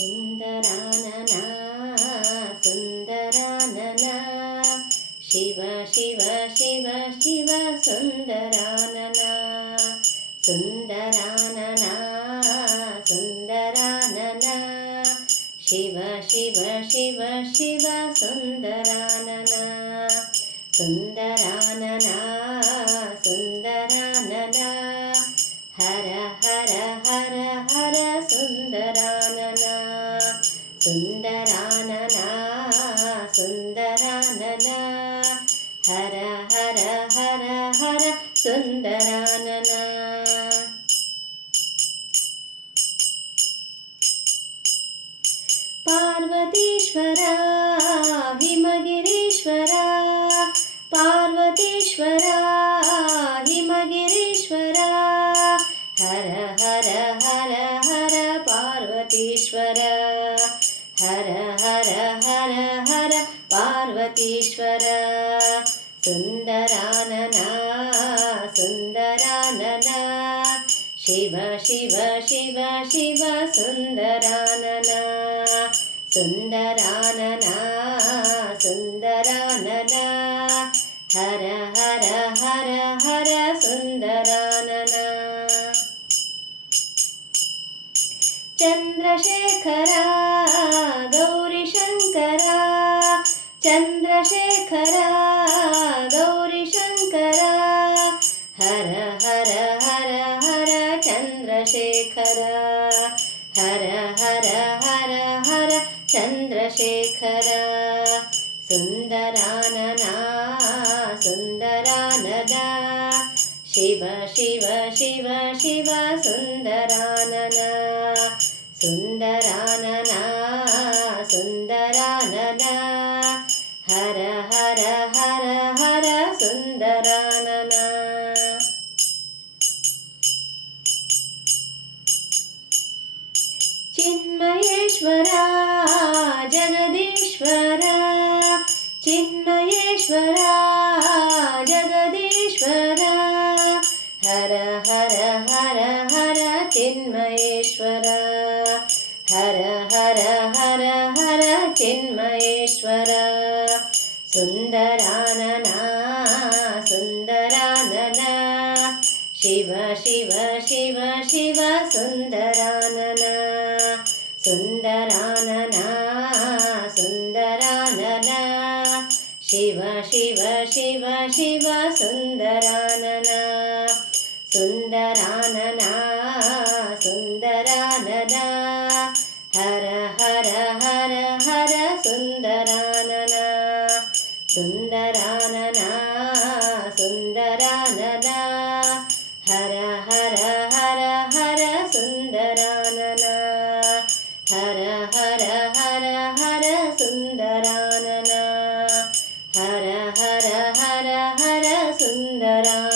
సుందరాననా సుందరాననా. శివ శివ శివ శివ సుందరాననా. సుందరాననా సుందరాననా. శివ శివ శివ శివ సుందరాననా. సుందరాననా సుందరాననా. హర హర. सुन्दरानना। पार्वतीश्वरा हिमगिरीश्वरा पार्वतीश्वरा हिमगिरीश्वरा। हर हर हर हर पार्वतीश्वर। हर हर हर हर पार्वतीश्वर। सुन्दरानना शिव शिव शिव शिव सुन्दरानना सुन्दरानना हर हर हर हर चन्द्रशेखरा सुन्दरानना सुन्दरानना शिव शिव शिव शिव सुन्दरानना चिन्मयेश्वरा जगदीश्वरा। चिन्मयेश्वरा जगदीश्वरा। हर हर हर हर चिन्मयेश्वरा। हर हर हर हर चिन्मयेश्वरा। सुन्दरानना सुन्दरानना। शिव शिव शिव शिव सुन्दरानना ಶಿವ ಶಿವ ಶಿವ ಶಿವ ಸುಂದರಾನನ ಸುಂದರಾನನ ಸುಂದರಾನನ ಹರ ಹರ ಹರ ಹರ ಸುಂದರಾನನ ಸುಂದರಾನನ ಸುಂದರಾನನ ಹರ ಹರ ಹರ ಹರ ಸುಂದರಾನನ ಹರ ಹರ रा